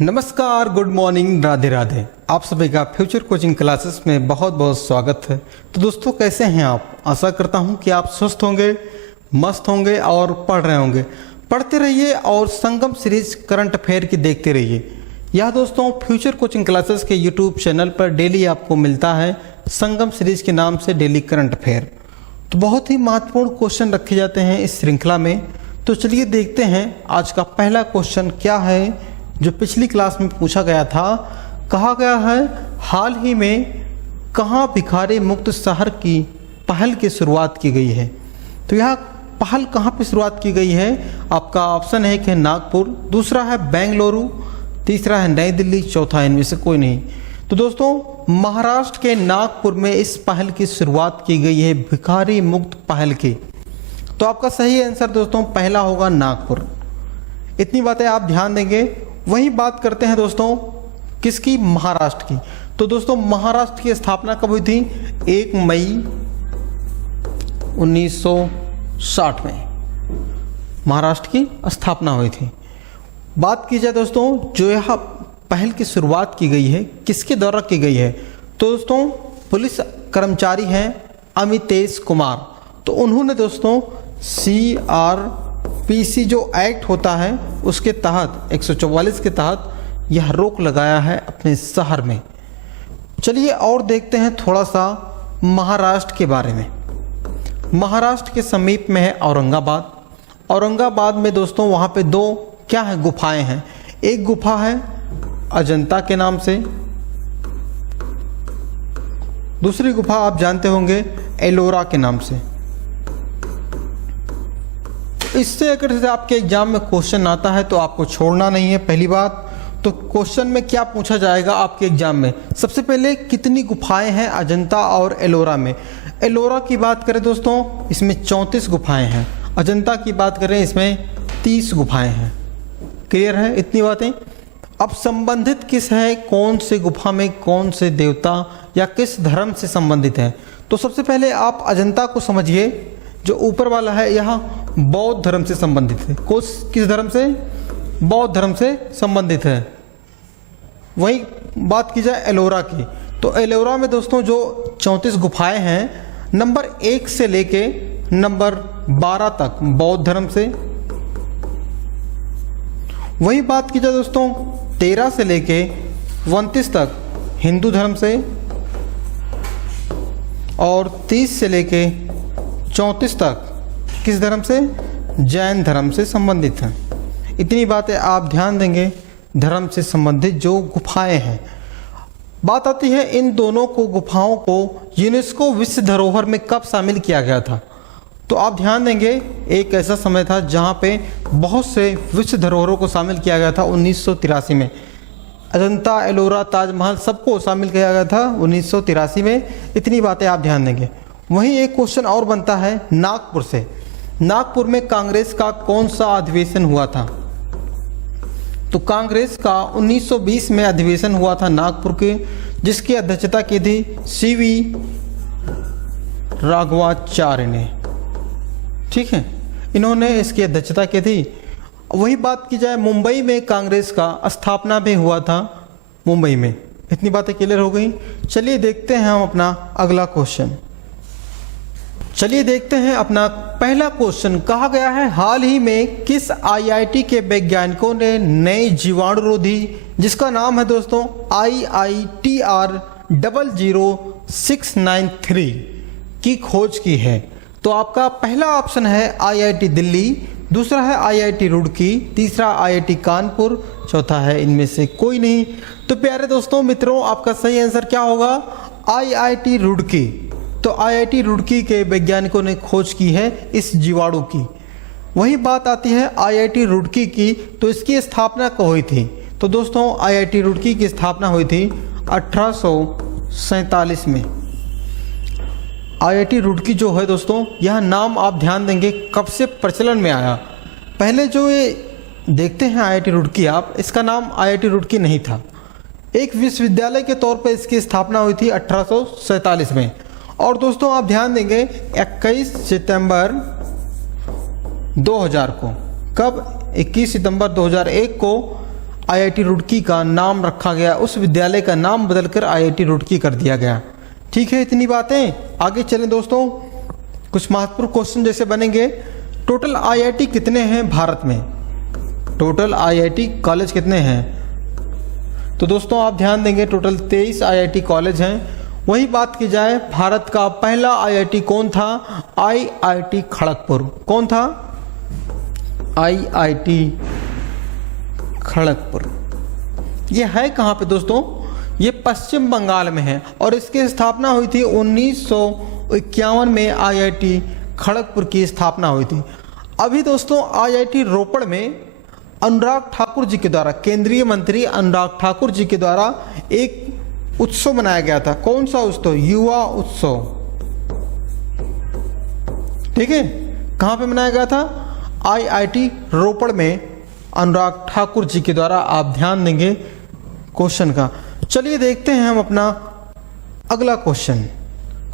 नमस्कार, good morning, Radhe Radhe. आप सभी का फ्यूचर कोचिंग क्लासेस में बहुत बहुत स्वागत है। तो दोस्तों, कैसे हैं आप? आशा करता हूं कि आप स्वस्थ होंगे, मस्त होंगे और पढ़ रहे होंगे। पढ़ते रहिए और संगम सीरीज करंट अफेयर की देखते रहिए। यह दोस्तों फ्यूचर कोचिंग क्लासेस के यूट्यूब चैनल पर डेली आपको मिलता है संगम सीरीज के नाम से डेली करंट अफेयर। तो बहुत ही महत्वपूर्ण क्वेश्चन रखे जाते हैं इस श्रृंखला में। तो चलिए देखते हैं आज का पहला क्वेश्चन क्या है जो पिछली क्लास में पूछा गया था। कहा गया है हाल ही में कहाँ भिखारी मुक्त शहर की पहल की शुरुआत की गई है। तो यह पहल कहाँ पे शुरुआत की गई है? आपका ऑप्शन है कि नागपुर, दूसरा है बेंगलुरु, तीसरा है नई दिल्ली, चौथा है इनमें से कोई नहीं। तो दोस्तों, महाराष्ट्र के नागपुर में इस पहल की शुरुआत की गई है, भिखारी मुक्त पहल की। तो आपका सही आंसर दोस्तों पहला होगा नागपुर। इतनी बातें आप ध्यान देंगे। वही बात करते हैं दोस्तों किसकी? महाराष्ट्र की। तो दोस्तों, महाराष्ट्र की स्थापना कब हुई थी? 1 मई 1960 में महाराष्ट्र की स्थापना हुई थी। बात की जाए दोस्तों, जो यह पहल की शुरुआत की गई है किसके द्वारा की गई है? तो दोस्तों, पुलिस कर्मचारी हैं अमितेश कुमार। तो उन्होंने दोस्तों CRPC जो एक्ट होता है उसके तहत 144 के तहत यह रोक लगाया है अपने शहर में। चलिए और देखते हैं थोड़ा सा महाराष्ट्र के बारे में। महाराष्ट्र के समीप में है औरंगाबाद। औरंगाबाद में दोस्तों वहाँ पे दो क्या है गुफाएं हैं। एक गुफा है अजंता के नाम से, दूसरी गुफा आप जानते होंगे एलोरा के नाम से। इससे अगर जैसे आपके एग्जाम में क्वेश्चन आता है तो आपको छोड़ना नहीं है। पहली बात तो क्वेश्चन में क्या पूछा जाएगा आपके एग्जाम में? सबसे पहले कितनी गुफाएं हैं अजंता और एलोरा में? एलोरा की बात करें दोस्तों, इसमें 34 गुफाएं हैं। अजंता की बात करें, इसमें 30 गुफाएं हैं। क्लियर है इतनी बातें? अब संबंधित किस है, कौन से गुफा में कौन से देवता या किस धर्म से संबंधित है? तो सबसे पहले आप अजंता को समझिए। जो ऊपर वाला है यह बौद्ध धर्म से संबंधित है। किस धर्म से? बौद्ध धर्म से संबंधित है। वही बात की जाए एलोरा की, तो एलोरा में दोस्तों जो 34 गुफाएं हैं, नंबर 1 से लेके नंबर 12 तक बौद्ध धर्म से। वही बात की जाए दोस्तों 13 से लेके 29 तक हिंदू धर्म से, और 30 से लेके 34 तक किस धर्म से? जैन धर्म से संबंधित हैं। इतनी बातें आप ध्यान देंगे धर्म से संबंधित जो गुफाएं हैं। बात आती है इन दोनों को गुफाओं को यूनेस्को विश्व धरोहर में कब शामिल किया गया था? तो आप ध्यान देंगे एक ऐसा समय था जहां पे बहुत से विश्व धरोहरों को शामिल किया गया था 1983 में। अजंता, एलोरा, ताजमहल सबको शामिल किया गया था 1983 में। इतनी बातें आप ध्यान देंगे। वहीं एक क्वेश्चन और बनता है नागपुर से। नागपुर में कांग्रेस का कौन सा अधिवेशन हुआ था? तो कांग्रेस का 1920 में अधिवेशन हुआ था नागपुर के, जिसकी अध्यक्षता की थी CV राघवाचार्य ने। ठीक है, इन्होंने इसकी अध्यक्षता की थी। वही बात की जाए मुंबई में कांग्रेस का स्थापना भी हुआ था मुंबई में। इतनी बातें क्लियर हो गई। चलिए देखते हैं हम अपना अगला क्वेश्चन। चलिए देखते हैं अपना पहला क्वेश्चन। कहा गया है हाल ही में किस IIT के वैज्ञानिकों ने नई जीवाणुरोधी, जिसका नाम है दोस्तों IITR 00693 की खोज की है? तो आपका पहला ऑप्शन है IIT दिल्ली, दूसरा है IIT रुड़की, तीसरा IIT कानपुर, चौथा है इनमें से कोई नहीं। तो प्यारे दोस्तों मित्रों, आपका सही आंसर क्या होगा? IIT रुड़की। तो IIT रुड़की के वैज्ञानिकों ने खोज की है इस जीवाणु की। वही बात आती है IIT रुड़की की, तो इसकी स्थापना कब हुई थी? तो दोस्तों IIT रुड़की की स्थापना हुई थी 1847 में। IIT रुड़की जो है दोस्तों, यह नाम आप ध्यान देंगे कब से प्रचलन में आया। पहले जो ये देखते हैं IIT रुड़की, आप इसका नाम IIT रुड़की नहीं था। एक विश्वविद्यालय के तौर पर इसकी स्थापना हुई थी 1847 में। और दोस्तों आप ध्यान देंगे 21 सितंबर 2000 को, कब? 21 सितंबर 2001 को आईआईटी रुड़की का नाम रखा गया, उस विद्यालय का नाम बदलकर आईआईटी रुड़की कर दिया गया। ठीक है, इतनी बातें। आगे चलें दोस्तों, कुछ महत्वपूर्ण क्वेश्चन जैसे बनेंगे। टोटल आईआईटी कितने हैं भारत में? टोटल आईआईटी कॉलेज कितने हैं? तो दोस्तों आप ध्यान देंगे, टोटल 23 आईआईटी कॉलेज हैं। वही बात की जाए, भारत का पहला आईआईटी कौन था? आईआईटी खड़गपुर। कौन था? आईआईटी खड़गपुर। ये है कहाँ पे दोस्तों? ये पश्चिम बंगाल में है और इसकी स्थापना हुई थी 1951 में। आईआईटी खड़गपुर की स्थापना हुई थी। अभी दोस्तों आईआईटी रोपड़ में अनुराग ठाकुर जी के द्वारा, केंद्रीय मंत्री अनुराग ठाकुर जी के द्वारा एक उत्सव मनाया गया था। कौन सा उत्सव? युवा उत्सव। ठीक है, कहां पे मनाया गया था? आईआईटी रोपड़ में अनुराग ठाकुर जी के द्वारा। आप ध्यान देंगे क्वेश्चन का। चलिए देखते हैं हम अपना अगला क्वेश्चन।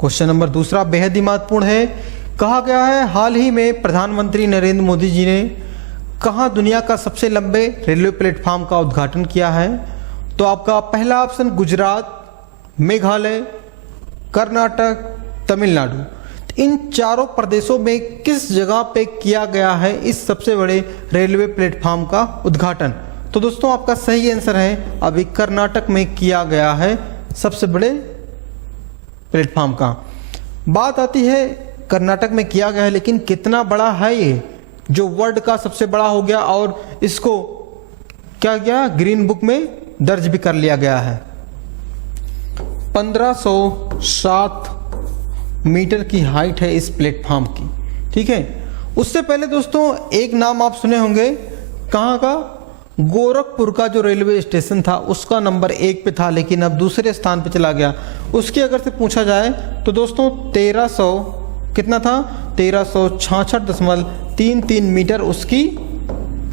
क्वेश्चन नंबर दूसरा बेहद ही महत्वपूर्ण है। कहा गया है हाल ही में प्रधानमंत्री नरेंद्र मोदी जी ने कहां दुनिया का सबसे लंबे रेलवे प्लेटफॉर्म का उद्घाटन किया है? तो आपका पहला ऑप्शन गुजरात, मेघालय, कर्नाटक, तमिलनाडु। इन चारों प्रदेशों में किस जगह पे किया गया है इस सबसे बड़े रेलवे प्लेटफॉर्म का उद्घाटन? तो दोस्तों आपका सही आंसर है, अभी कर्नाटक में किया गया है सबसे बड़े प्लेटफॉर्म का। बात आती है कर्नाटक में किया गया है, लेकिन कितना बड़ा है ये, जो वर्ल्ड का सबसे बड़ा हो गया और इसको क्या किया? ग्रीन बुक में दर्ज भी कर लिया गया है। 1507 मीटर की हाइट है इस प्लेटफॉर्म की। ठीक है, उससे पहले दोस्तों एक नाम आप सुने होंगे, कहाँ का? गोरखपुर का जो रेलवे स्टेशन था उसका नंबर 1 पे था, लेकिन अब दूसरे स्थान पे चला गया। उसकी अगर से पूछा जाए तो दोस्तों 1300 कितना था? 1366.33 मीटर उसकी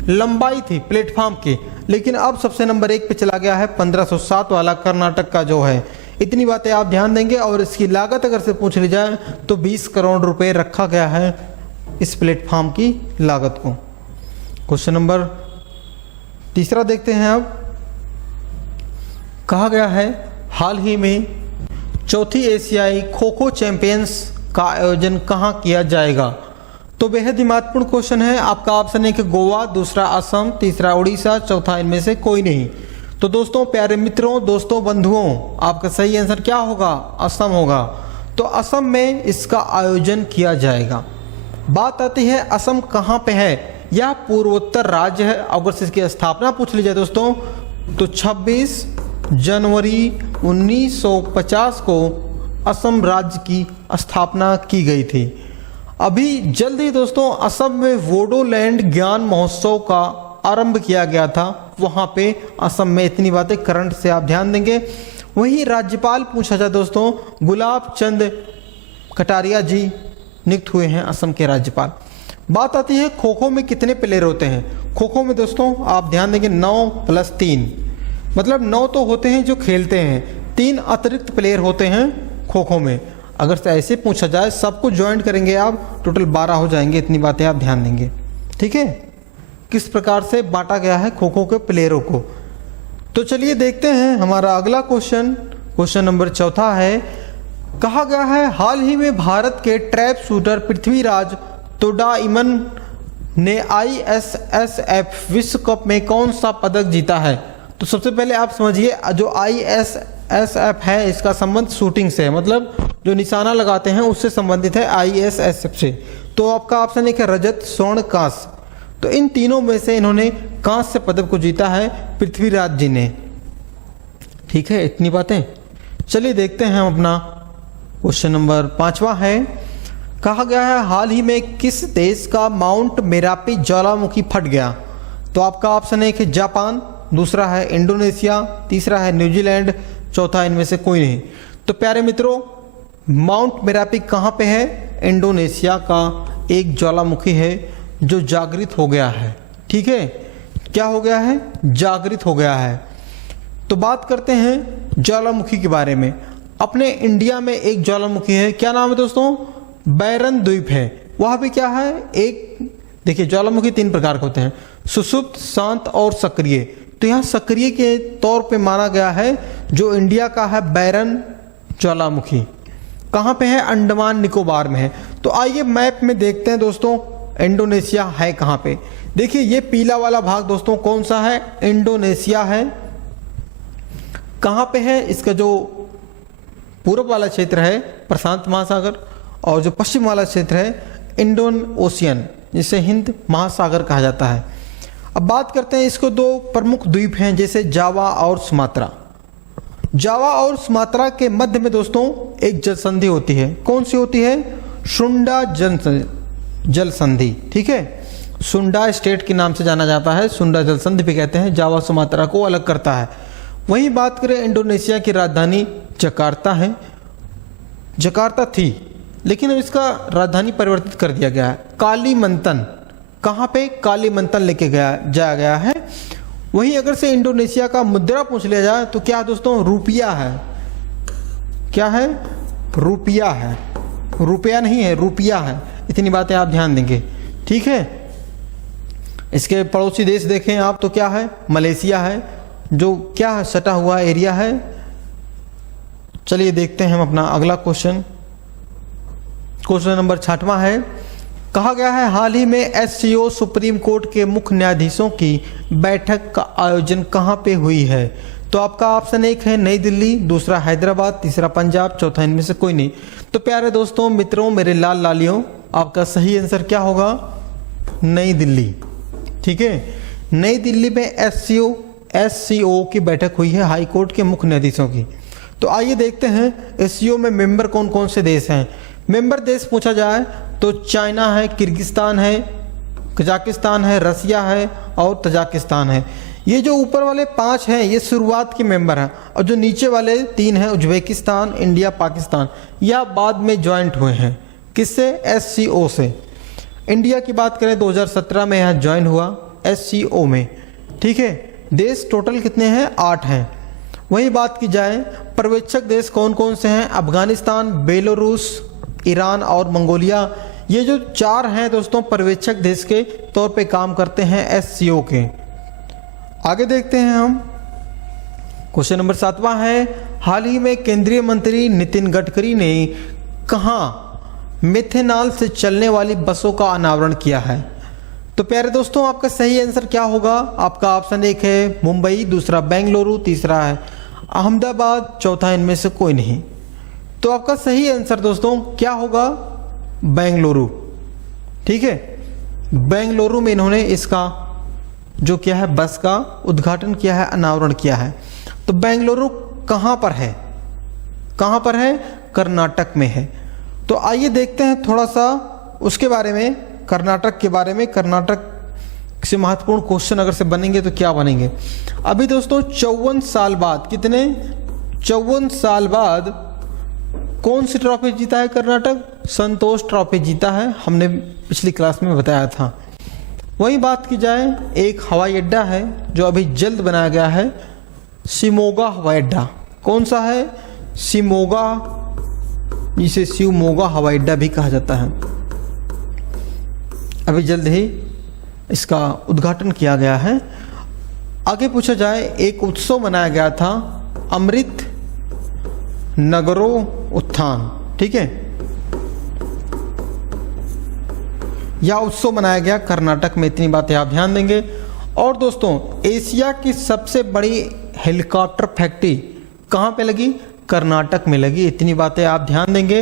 लंबाई थी प्लेटफॉर्म की, लेकिन अब सबसे नंबर 1 पे चला गया है 1507 वाला कर्नाटक का जो है। इतनी बातें आप ध्यान देंगे। और इसकी लागत अगर से पूछ ली जाए तो 20 करोड़ रुपए रखा गया है इस प्लेटफॉर्म की लागत को। क्वेश्चन नंबर तीसरा देखते हैं अब। कहा गया है हाल ही में चौथी एशियाई खो खो चैंपियंस का आयोजन कहां किया जाएगा? तो बेहद ही महत्वपूर्ण क्वेश्चन है। आपका ऑप्शन है कि गोवा, दूसरा असम, तीसरा उड़ीसा, चौथा इनमें से कोई नहीं। तो दोस्तों प्यारे मित्रों, दोस्तों, बंधुओं, आपका सही आंसर क्या होगा? असम होगा। तो असम में इसका आयोजन किया जाएगा। बात आती है असम कहाँ पे है? यह पूर्वोत्तर राज्य है। अगर से इसकी स्थापना पूछ ली जाए दोस्तों तो 26 जनवरी 1950 को असम राज्य की स्थापना की गई थी। अभी जल्द ही दोस्तों असम में वोडोलैंड ज्ञान महोत्सव का आरंभ किया गया था, वहां पे असम में। इतनी बातें करंट से आप ध्यान देंगे। वहीं राज्यपाल पूछा जाए दोस्तों, गुलाब चंद कटारिया जी नियुक्त हुए हैं असम के राज्यपाल। बात आती है खो खो में कितने प्लेयर होते हैं? खो खो में दोस्तों आप ध्यान देंगे 9 + 3, मतलब 9 तो होते हैं जो खेलते हैं, 3 अतिरिक्त प्लेयर होते हैं खो खो में। अगर से ऐसे पूछा जाए सबको ज्वाइन करेंगे आप, टोटल 12 हो जाएंगे। इतनी बातें आप ध्यान देंगे। ठीक है, किस प्रकार से बांटा गया है खो खो के प्लेयरों को। तो चलिए देखते हैं हमारा अगला क्वेश्चन। क्वेश्चन नंबर चौथा है। कहा गया है हाल ही में भारत के ट्रैप शूटर पृथ्वीराज तोडाइमन ने ISSF विश्व कप में कौन सा पदक जीता है? तो सबसे पहले आप समझिए, जो ISSF है इसका संबंध शूटिंग से है, मतलब जो निशाना लगाते हैं उससे संबंधित है ISSF से। तो आपका ऑप्शन एक है रजत, स्वर्ण, कांस्य। तो इन तीनों में से इन्होंने कांस्य पदक को जीता है पृथ्वीराज जी ने। ठीक है, इतनी बातें। चलिए देखते हैं हम अपना क्वेश्चन नंबर 5वां है। कहा गया है हाल ही में किस देश का माउंट मेरापी ज्वालामुखी फट गया? तो आपका ऑप्शन है कि जापान, दूसरा है इंडोनेशिया, तीसरा है न्यूजीलैंड, चौथा इनमें से कोई नहीं। तो प्यारे मित्रों, माउंट मेरापी कहाँ पे है? इंडोनेशिया का एक ज्वालामुखी है जो जागृत हो गया है। ठीक है, क्या हो गया है? जागृत हो गया है। तो बात करते हैं ज्वालामुखी के बारे में। अपने इंडिया में एक ज्वालामुखी है, क्या नाम है दोस्तों? बैरन द्वीप है। वह भी क्या है? एक देखिए, ज्वालामुखी 3 प्रकार के होते हैं, सुषुप्त, शांत और सक्रिय। तो यहाँ सक्रिय के तौर पे माना गया है जो इंडिया का है बैरन ज्वालामुखी। कहाँ पे है? अंडमान निकोबार में है। तो आइए मैप में देखते हैं दोस्तों इंडोनेशिया है कहाँ पे। देखिए ये पीला वाला भाग दोस्तों कौन सा है? इंडोनेशिया है। कहाँ पे है? इसका जो पूर्व वाला क्षेत्र है प्रशांत महासागर, और जो पश्चिम वाला क्षेत्र है इंडियन ओशियन, जिसे हिंद महासागर कहा जाता है। अब बात करते हैं, इसको दो प्रमुख द्वीप हैं जैसे जावा और सुमात्रा। जावा और सुमात्रा के मध्य में दोस्तों एक जल संधि होती है। कौन सी होती है? सुंडा जल संधि। ठीक है, सुंडा स्टेट के नाम से जाना जाता है, सुंडा जल संधि भी कहते हैं। जावा सुमात्रा को अलग करता है। वहीं बात करें इंडोनेशिया की राजधानी जकार्ता है। जकार्ता थी लेकिन अब इसका राजधानी परिवर्तित कर दिया गया है कालीमंतन। कहाँ पे? कालीमंतन लेके जाया गया है। वहीं अगर से इंडोनेशिया का मुद्रा पूछ लिया जाए तो क्या दोस्तों? रुपया है। क्या है? रुपया है, रुपया नहीं है, रुपया है। इतनी बातें आप ध्यान देंगे। ठीक है, इसके पड़ोसी देश देखें आप तो क्या है? मलेशिया है, जो क्या है? सटा हुआ एरिया है। चलिए देखते हैं हम अपना अगला क्वेश्चन। क्वेश्चन नंबर 6वां है। कहा गया है हाल ही में एससीओ सुप्रीम कोर्ट के मुख्य न्यायाधीशों की बैठक का आयोजन कहां पे हुई है? तो आपका ऑप्शन 1 है नई दिल्ली, दूसरा हैदराबाद, तीसरा पंजाब, चौथा इनमें से कोई नहीं। तो प्यारे दोस्तों, मित्रों, मेरे लाल लालियों, आपका सही आंसर क्या होगा? नई दिल्ली। ठीक है, नई दिल्ली में एससीओ की बैठक हुई है हाई कोर्ट के मुख्य न्यायाधीशों की। तो आइए देखते हैं एससीओ में मेंबर कौन कौन से देश हैं। मेंबर देश पूछा जाए तो चाइना है, किर्गिस्तान है, कजाकिस्तान है, रसिया है और तजाकिस्तान है। ये जो ऊपर वाले 5 हैं ये शुरुआत के मेंबर हैं, और जो नीचे वाले 3 हैं उज्बेकिस्तान, इंडिया, पाकिस्तान, या बाद में ज्वाइंट हुए हैं। किससे? एससीओ से। इंडिया की बात करें 2017 में यहाँ ज्वाइन हुआ एससीओ में। ठीक है, देश टोटल कितने हैं? 8 हैं। वही बात की जाए पर्यवेक्षक देश कौन कौन से हैं? अफगानिस्तान, बेलारूस, ईरान और मंगोलिया। ये जो 4 हैं दोस्तों पर्यवेक्षक देश के तौर पे काम करते हैं एससीओ के। आगे देखते हैं हम। क्वेश्चन नंबर 7वां है। हाल ही में केंद्रीय मंत्री नितिन गडकरी ने कहाँ मेथेनॉल से चलने वाली बसों का अनावरण किया है? तो प्यारे दोस्तों, आपका सही आंसर क्या होगा? आपका ऑप्शन 1 है मुंबई, दूसरा बेंगलुरु, तीसरा है अहमदाबाद, चौथा इनमें से कोई नहीं। तो आपका सही आंसर दोस्तों क्या होगा? बेंगलुरु। ठीक है, बेंगलुरु में इन्होंने इसका जो क्या है बस का उद्घाटन किया है, अनावरण किया है। तो बेंगलुरु कहाँ पर है? कहाँ पर है? कर्नाटक में है। तो आइए देखते हैं थोड़ा सा उसके बारे में, कर्नाटक के बारे में। कर्नाटक से महत्वपूर्ण क्वेश्चन अगर से बनेंगे तो क्या बनेंगे? अभी दोस्तों 54 साल बाद, कितने? 54 साल बाद कौन सी ट्रॉफी जीता है कर्नाटक? संतोष ट्रॉफी जीता है, हमने पिछली क्लास में बताया था। वही बात की जाए, एक हवाई अड्डा है जो अभी जल्द बनाया गया है, शिमोगा हवाई अड्डा। कौन सा है? शिमोगा, जिसे शिवमोगा हवाई अड्डा भी कहा जाता है। अभी जल्द ही इसका उद्घाटन किया गया है। आगे पूछा जाए, एक उत्सव मनाया गया था अमृत नगरो उत्थान। ठीक है, यह उत्सव मनाया गया कर्नाटक में। इतनी बातें आप ध्यान देंगे। और दोस्तों, एशिया की सबसे बड़ी हेलीकॉप्टर फैक्ट्री कहाँ पे लगी? कर्नाटक में लगी। इतनी बातें आप ध्यान देंगे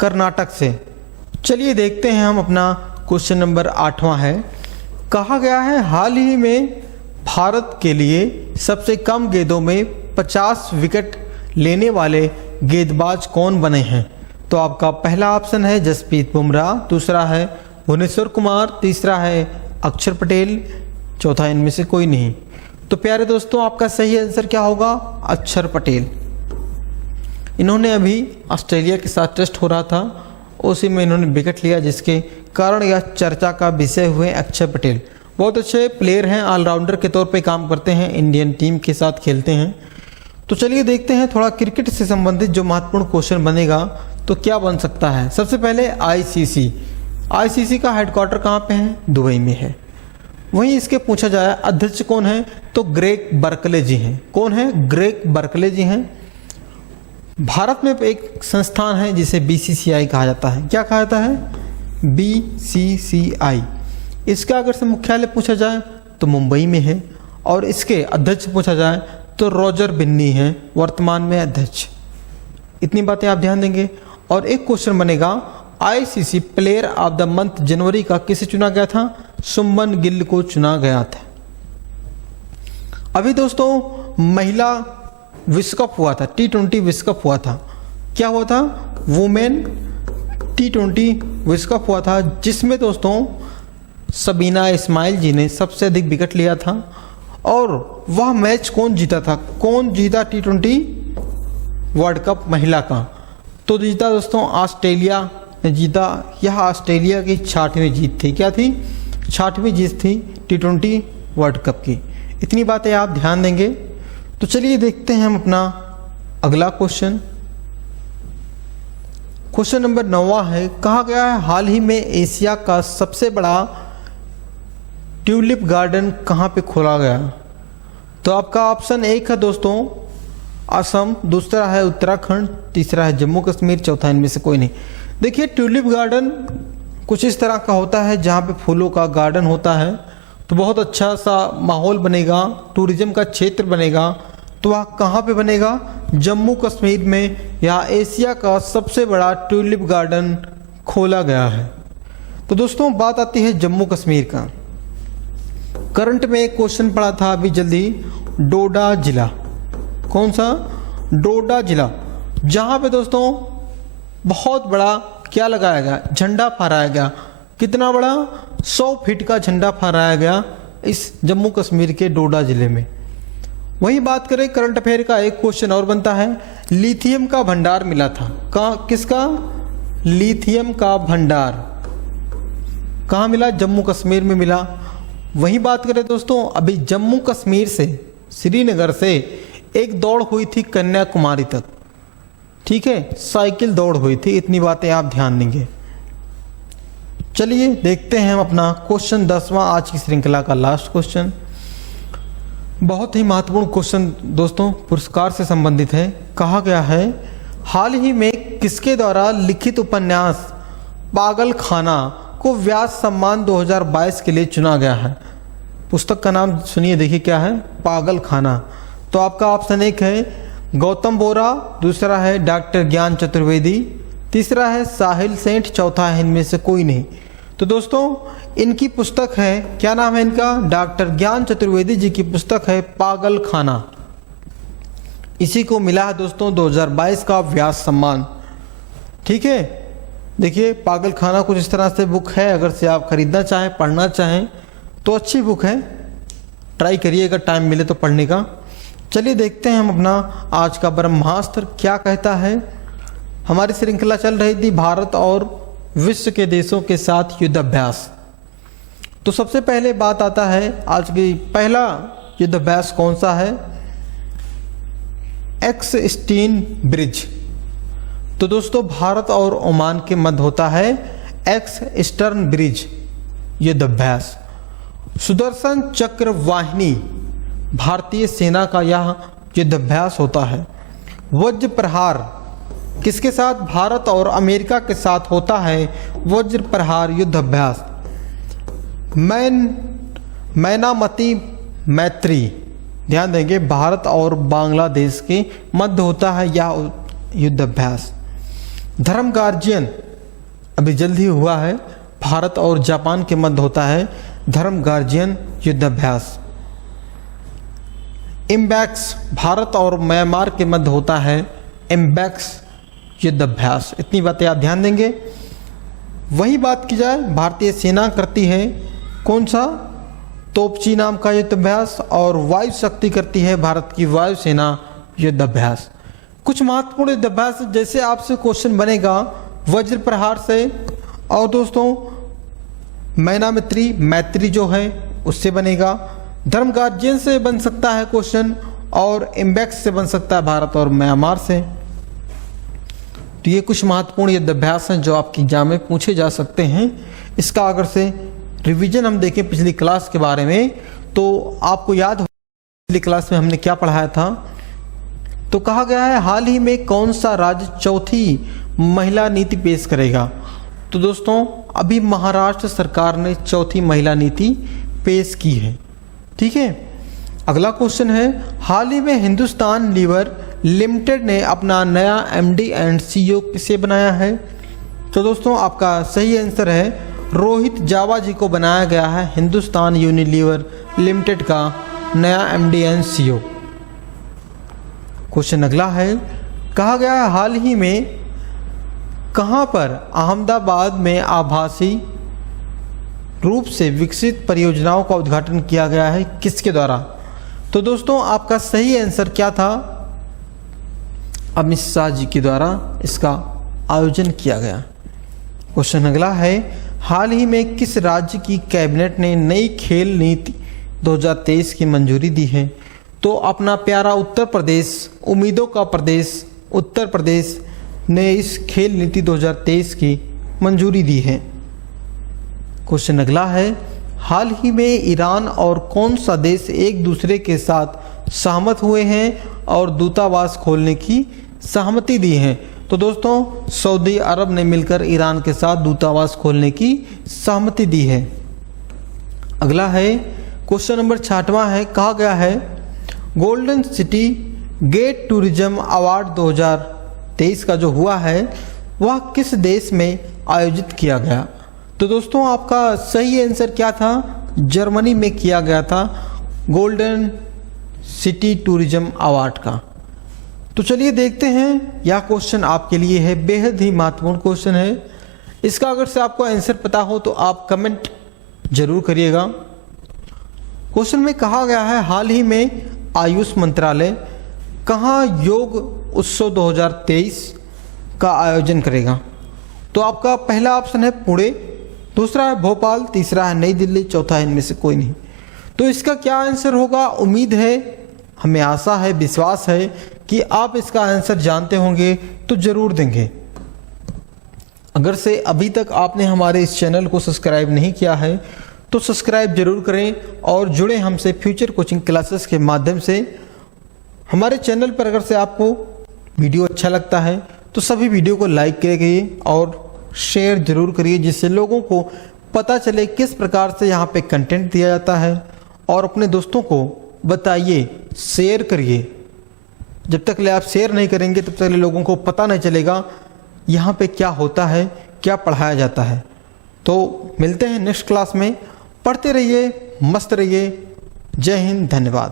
कर्नाटक से। चलिए देखते हैं हम अपना क्वेश्चन नंबर 8वां है। कहा गया है हाल ही में भारत के लिए सबसे कम गेंदों में 50 विकेट लेने वाले गेंदबाज कौन बने हैं? तो आपका पहला ऑप्शन है जसप्रीत बुमराह, दूसरा है भुवनेश्वर कुमार, तीसरा है अक्षर पटेल, चौथा इनमें से कोई नहीं। तो प्यारे दोस्तों, आपका सही आंसर क्या होगा? अक्षर पटेल। इन्होंने अभी ऑस्ट्रेलिया के साथ टेस्ट हो रहा था, उसी में इन्होंने विकेट लिया, जिसके कारण यह चर्चा का विषय हुए अक्षर पटेल। बहुत अच्छे प्लेयर हैं, ऑलराउंडर के तौर पे काम करते हैं, इंडियन टीम के साथ खेलते हैं। तो चलिए देखते हैं थोड़ा क्रिकेट से संबंधित जो महत्वपूर्ण क्वेश्चन बनेगा तो क्या बन सकता है। सबसे पहले आईसीसी का हेडक्वार्टर कहाँ पे है? दुबई में है। वहीं इसके पूछा जाए अध्यक्ष कौन है? तो ग्रेग बर्कले जी हैं। कौन है? ग्रेग बर्कले जी हैं। भारत में एक संस्थान है जिसे BCCI कहा जाता है। क्या कहा जाता है? BCCI। इसका अगर से मुख्यालय पूछा जाए तो मुंबई में है, और इसके अध्यक्ष पूछा जाए तो रॉजर बिन्नी हैं वर्तमान में अध्यक्ष। इतनी बातें आप ध्यान देंगे। और एक क्वेश्चन बनेगा, ICC player of the month जनवरी का किसे चुना गया था? शुभमन गिल को चुना गया था। अभी दोस्तों महिला विश्व कप हुआ था, T20 विश्व कप हुआ था। क्या हुआ था? वुमेन T20 विश्व कप हुआ था, जिसमें दोस्तों सबीना इस्माइल जी ने सबसे अधिक विकेट लिया था। और वह मैच कौन जीता था? कौन जीता T20 वर्ल्ड कप महिला का? तो जीता दोस्तों ऑस्ट्रेलिया ने जीता। यह ऑस्ट्रेलिया की 6वीं जीत थी। क्या थी? 6वीं जीत थी T20 वर्ल्ड कप की। इतनी बातें आप ध्यान देंगे। तो चलिए देखते हैं हम अपना अगला क्वेश्चन। क्वेश्चन नंबर 9 है। कहा गया है हाल ही में एशिया का सबसे बड़ा ट्यूलिप गार्डन कहाँ पे खोला गया? तो आपका ऑप्शन 1 है दोस्तों असम, दूसरा है उत्तराखंड, तीसरा है जम्मू कश्मीर, चौथा इनमें से कोई नहीं। देखिए ट्यूलिप गार्डन कुछ इस तरह का होता है जहाँ पे फूलों का गार्डन होता है, तो बहुत अच्छा सा माहौल बनेगा, टूरिज्म का क्षेत्र बनेगा। तो वह कहाँ पे बनेगा? जम्मू कश्मीर में। यहाँ एशिया का सबसे बड़ा ट्यूलिप गार्डन खोला गया है। तो दोस्तों बात आती है जम्मू कश्मीर का। करंट में एक क्वेश्चन पढ़ा था अभी जल्दी, डोडा जिला। कौन सा? डोडा जिला, जहाँ पे दोस्तों बहुत बड़ा क्या लगाया गया? झंडा फहराया गया। कितना बड़ा? 100 फीट का झंडा फहराया गया इस जम्मू कश्मीर के डोडा जिले में। वही बात करें करंट अफेयर का, एक क्वेश्चन और बनता है, लिथियम का भंडार मिला था। कहाँ? किसका? लिथियम का भंडार कहाँ मिला? जम्मू कश्मीर में मिला। वही बात करें दोस्तों, अभी जम्मू कश्मीर से, श्रीनगर से एक दौड़ हुई थी कन्याकुमारी तक। ठीक है, साइकिल दौड़ हुई थी। इतनी बातें आप ध्यान देंगे। चलिए देखते हैं हम अपना क्वेश्चन 10वां, आज की श्रृंखला का लास्ट क्वेश्चन। बहुत ही महत्वपूर्ण क्वेश्चन दोस्तों, पुरस्कार से संबंधित है। कहा गया है हाल ही में किसके द्वारा लिखित उपन्यास पागल खाना को व्यास सम्मान 2022 के लिए चुना गया है? पुस्तक का नाम सुनिए, देखिए क्या है? पागल खाना। तो आपका ऑप्शन 1 है गौतम बोरा, दूसरा है डॉक्टर ज्ञान चतुर्वेदी, तीसरा है साहिल सेठ, चौथा है इनमें से कोई नहीं। तो दोस्तों इनकी पुस्तक है, क्या नाम है इनका? डॉक्टर ज्ञान चतुर्वेदी जी की पुस्तक है पागल खाना। इसी को मिला है दोस्तों 2022 का व्यास सम्मान। ठीक है, देखिए पागल खाना कुछ इस तरह से बुक है। अगर से आप खरीदना चाहें, पढ़ना चाहें तो अच्छी बुक है, ट्राई करिए अगर टाइम मिले तो पढ़ने का। चलिए देखते हैं हम अपना आज का ब्रह्मास्त्र क्या कहता है। हमारी श्रृंखला चल रही थी भारत और विश्व के देशों के साथ युद्धाभ्यास। तो सबसे पहले बात आता है आज की पहला युद्धाभ्यास कौन सा है? एक्स स्टीन ब्रिज। तो दोस्तों भारत और ओमान के मध्य होता है एक्स ईस्टर्न ब्रिज युद्धाभ्यास। सुदर्शन चक्र वाहिनी भारतीय सेना का यह युद्धाभ्यास होता है। वज्र प्रहार किसके साथ? भारत और अमेरिका के साथ होता है वज्र प्रहार युद्धाभ्यास। मैनामती मैत्री, ध्यान देंगे, भारत और बांग्लादेश के मध्य होता है यह युद्धाभ्यास। धर्म गार्जियन अभी जल्द ही हुआ है, भारत और जापान के मध्य होता है धर्म गार्जियन युद्धाभ्यास। इम्बैक्स भारत और म्यांमार के मध्य होता है इम्बैक्स युद्धाभ्यास। इतनी बातें आप ध्यान देंगे। वही बात की जाए भारतीय सेना करती है कौन सा? तोपची नाम का युद्धाभ्यास, और वायु शक्ति करती है भारत की वायुसेना युद्धाभ्यास। कुछ महत्वपूर्ण युद्धाभ्यास जैसे आपसे क्वेश्चन बनेगा वज्र प्रहार से, और दोस्तों मैत्री जो है उससे बनेगा। धर्म गार्जियन से बन सकता है क्वेश्चन, और इम्बैक्स से बन सकता है भारत और म्यांमार से। तो ये कुछ महत्वपूर्ण युद्धाभ्यास हैं जो आपकी एग्जाम में पूछे जा सकते हैं। इसका अगर से रिवीजन हम देखें पिछली क्लास के बारे में तो आपको याद पिछली क्लास में हमने क्या पढ़ाया था। तो कहा गया है हाल ही में कौन सा राज्य चौथी महिला नीति पेश करेगा। तो दोस्तों अभी महाराष्ट्र सरकार ने चौथी महिला नीति पेश की है। ठीक है, अगला क्वेश्चन है हाल ही में हिंदुस्तान लीवर लिमिटेड ने अपना नया एमडी एंड सीईओ किसे बनाया है। तो दोस्तों आपका सही आंसर है रोहित जावा जी को बनाया गया है हिंदुस्तान यूनिलीवर लिमिटेड का नया एमडी एंड सीईओ। क्वेश्चन अगला है कहा गया है हाल ही में कहां पर अहमदाबाद में आभासी रूप से विकसित परियोजनाओं का उद्घाटन किया गया है, किसके द्वारा। तो दोस्तों आपका सही आंसर क्या था, अमित शाह जी के द्वारा इसका आयोजन किया गया। क्वेश्चन अगला है हाल ही में किस राज्य की कैबिनेट ने नई खेल नीति 2023 की मंजूरी दी है। तो अपना प्यारा उत्तर प्रदेश, उम्मीदों का प्रदेश उत्तर प्रदेश ने इस खेल नीति 2023 की मंजूरी दी है। क्वेश्चन अगला है हाल ही में ईरान और कौन सा देश एक दूसरे के साथ सहमत हुए हैं और दूतावास खोलने की सहमति दी है। तो दोस्तों सऊदी अरब ने मिलकर ईरान के साथ दूतावास खोलने की सहमति दी है। अगला है क्वेश्चन नंबर 6वां है कहा गया है Golden City Gate Tourism Award 2023 का जो हुआ है वह किस देश में आयोजित किया गया। तो दोस्तों आपका सही आंसर क्या था, जर्मनी में किया गया था गोल्डन सिटी टूरिज्म अवार्ड का। तो चलिए देखते हैं, यह क्वेश्चन आपके लिए है, बेहद ही महत्वपूर्ण क्वेश्चन है। इसका अगर से आपको आंसर पता हो तो आप कमेंट जरूर करिएगा। क्वेश्चन में कहा गया है हाल ही में आयुष मंत्रालय कहाँ योग उत्सव 2023 का आयोजन करेगा। तो आपका पहला ऑप्शन है पुणे, दूसरा है भोपाल, तीसरा है नई दिल्ली, चौथा है इनमें से कोई नहीं। तो इसका क्या आंसर होगा, उम्मीद है, हमें आशा है, विश्वास है कि आप इसका आंसर जानते होंगे तो जरूर देंगे। अगर से अभी तक आपने हमारे इस चैनल को सब्सक्राइब नहीं किया है तो सब्सक्राइब जरूर करें और जुड़े हमसे फ्यूचर कोचिंग क्लासेस के माध्यम से। हमारे चैनल पर अगर से आपको वीडियो अच्छा लगता है तो सभी वीडियो को लाइक करिए और शेयर जरूर करिए, जिससे लोगों को पता चले किस प्रकार से यहाँ पे कंटेंट दिया जाता है। और अपने दोस्तों को बताइए, शेयर करिए। जब तक ले आप शेयर नहीं करेंगे तब तक लोगों को पता नहीं चलेगा यहाँ पे क्या होता है, क्या पढ़ाया जाता है। तो मिलते हैं नेक्स्ट क्लास में, पढ़ते रहिए, मस्त रहिए। जय हिंद, धन्यवाद।